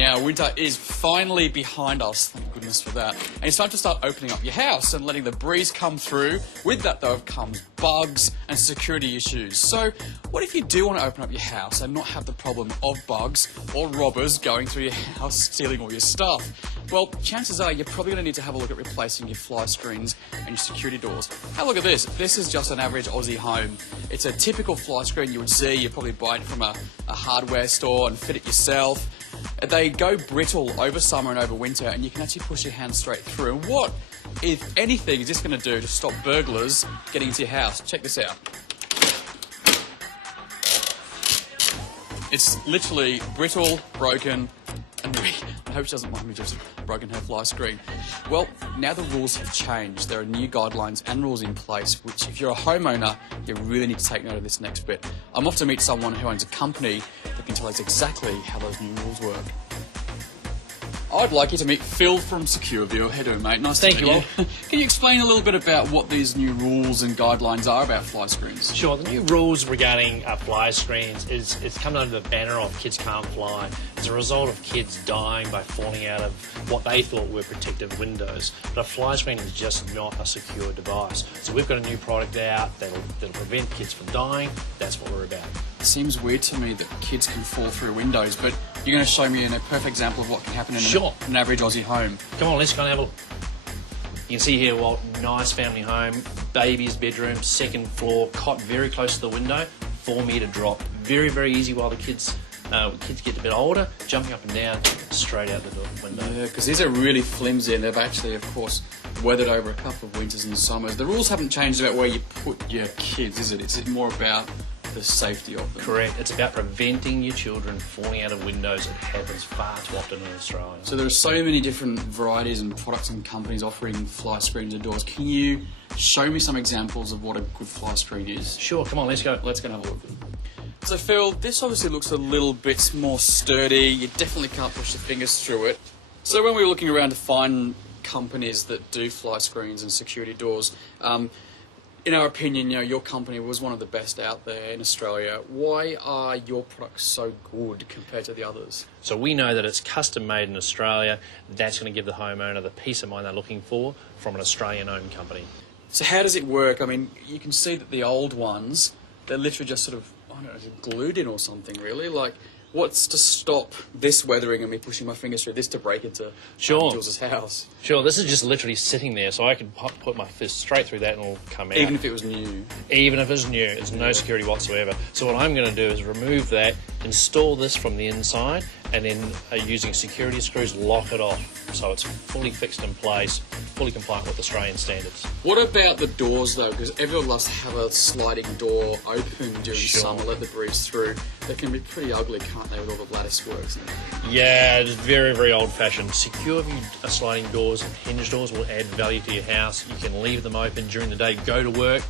Now, winter is finally behind us, thank goodness for that. And it's time to start opening up your house and letting the breeze come through. With that, though, comes bugs and security issues. So, what if you do want to open up your house and not have the problem of bugs or robbers going through your house stealing all your stuff? Well, chances are you're probably going to need to have a look at replacing your fly screens and your security doors. Have a look at this. This is just an average Aussie home. It's a typical fly screen you would see. You probably buy it from a hardware store and fit it yourself. They go brittle over summer and over winter, and you can actually push your hand straight through. And what, if anything, is this going to do to stop burglars getting into your house? Check this out. It's literally brittle, broken, and I hope she doesn't mind me just broken her fly screen. Well, now the rules have changed. There are new guidelines and rules in place, which if you're a homeowner, you really need to take note of this next bit. I'm off to meet someone who owns a company that can tell us exactly how those new rules work. I'd like you to meet Phil from SecureView. How you doing, mate? Nice to meet you. Can you explain a little bit about what these new rules and guidelines are about fly screens? Sure. The new rules regarding fly screens it's come under the banner of Kids Can't Fly. As a result of kids dying by falling out of what they thought were protective windows. But a fly screen is just not a secure device. So we've got a new product out that'll prevent kids from dying. That's what we're about. It seems weird to me that kids can fall through windows, but you're going to show me a perfect example of what can happen in an average Aussie home. Come on, let's go and have a look. You can see here, well, nice family home, baby's bedroom, second floor, cot very close to the window, 4 metre drop. Very, very easy while the kids get a bit older, jumping up and down, straight out the window. Yeah, because these are really flimsy, and they've actually, of course, weathered over a couple of winters and summers. The rules haven't changed about where you put your kids, is it? It's more about the safety of them. Correct. It's about preventing your children falling out of windows. It happens far too often in Australia. So there are so many different varieties and products and companies offering fly screens and doors. Can you show me some examples of what a good fly screen is? Sure, come on, let's go. Let's go and have a look. So Phil, this obviously looks a little bit more sturdy. You definitely can't push your fingers through it. So when we were looking around to find companies that do fly screens and security doors, in our opinion, your company was one of the best out there in Australia. Why are your products so good compared to the others? So we know that it's custom made in Australia. That's going to give the homeowner the peace of mind they're looking for from an Australian-owned company. So how does it work? I mean, you can see that the old ones, they're literally just sort of, I don't know, glued in or something, really. Like, what's to stop this weathering and me pushing my fingers through this to break into Jules' house? Sure, this is just literally sitting there, so I can put my fist straight through that and it'll come out. Even if it was new? Even if it's new, there's no security whatsoever. So what I'm going to do is remove that, install this from the inside, and then using security screws, lock it off so it's fully fixed in place, fully compliant with Australian standards. What about the doors, though? Because everyone loves to have a sliding door open during summer, let the breeze through. They can be pretty ugly, can't they, with all the lattice works and everything? Yeah, it's very, very old-fashioned. SecureView sliding doors and hinge doors will add value to your house. You can leave them open during the day, go to work.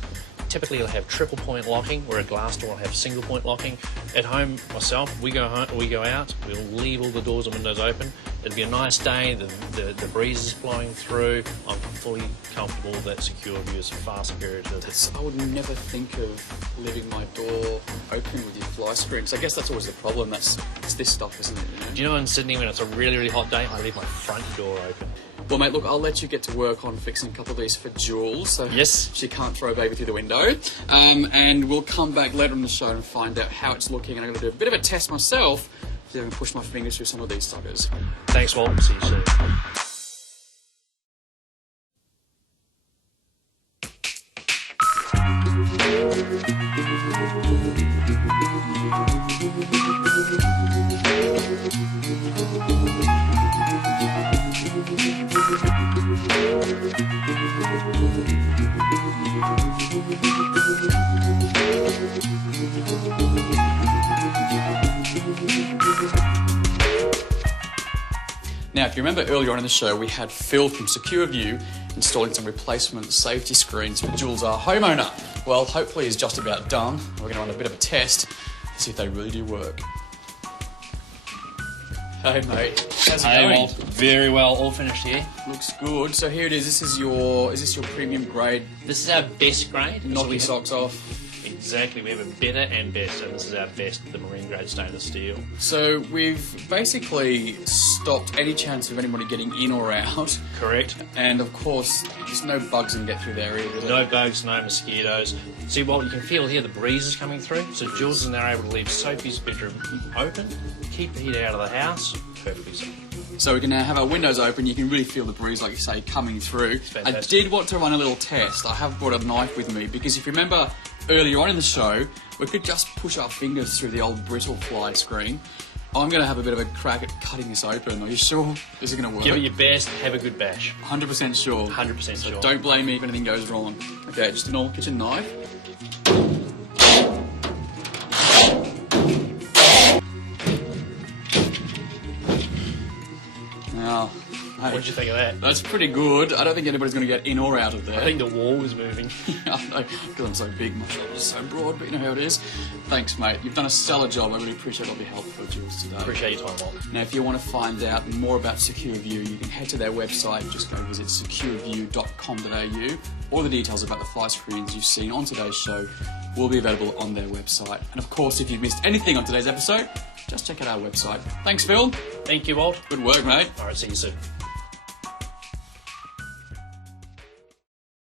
Typically, it'll have triple point locking, where a glass door will have single point locking. At home, myself, we go out, we'll leave all the doors and windows open. It'll be a nice day, the breeze is blowing through. I'm fully comfortable that SecureView is far superior to this. I would never think of leaving my door open with your fly screen. So I guess that's always the problem. It's this stuff, isn't it? Do you know in Sydney, when it's a really, really hot day, I leave my front door open. Well, mate, look, I'll let you get to work on fixing a couple of these for Jules, so she can't throw a baby through the window. And we'll come back later in the show and find out how it's looking. And I'm going to do a bit of a test myself, see if I can push my fingers through some of these suckers. Thanks, Walt. See you soon. Now, if you remember earlier on in the show, we had Phil from SecureView installing some replacement safety screens for Jules, our homeowner. Well, hopefully he's just about done. We're going to run a bit of a test to see if they really do work. Hey, mate. How's it going? Hey, Walt. Very well. All finished here. Looks good. So here it is. Is this your premium grade? This is our best grade. Knock your socks off. Exactly, we have a better and best, and this is our best, the marine grade stainless steel. So we've basically stopped any chance of anybody getting in or out. Correct. And of course, there's no bugs can get through there either. No bugs, no mosquitoes. See, well, you can feel here the breeze is coming through, so Jules is now able to leave Sophie's bedroom open, keep the heat out of the house, perfectly safe. So we can now have our windows open, you can really feel the breeze, like you say, coming through. I did want to run a little test. I have brought a knife with me, because if you remember earlier on in the show, we could just push our fingers through the old brittle fly screen. I'm going to have a bit of a crack at cutting this open. Are you sure this is going to work? Give it your best, have a good bash. 100% sure. 100% sure. Don't blame me if anything goes wrong. Okay, just a normal kitchen knife. Now, hey, What did you think of that? that's pretty good. I don't think anybody's going to get in or out of there. I think the wall is moving. I know, because I'm so big, my shoulders are so broad, but you know how it is. Thanks, mate. You've done a stellar job. I really appreciate all your help for Jules today. Appreciate your time, Walt. Now, if you want to find out more about SecureView, you can head to their website. Just go visit secureview.com.au. All the details about the fly screens you've seen on today's show will be available on their website. And of course, if you've missed anything on today's episode, just check out our website. Thanks, Phil. Thank you, Walt. Good work, mate. All right, see you soon.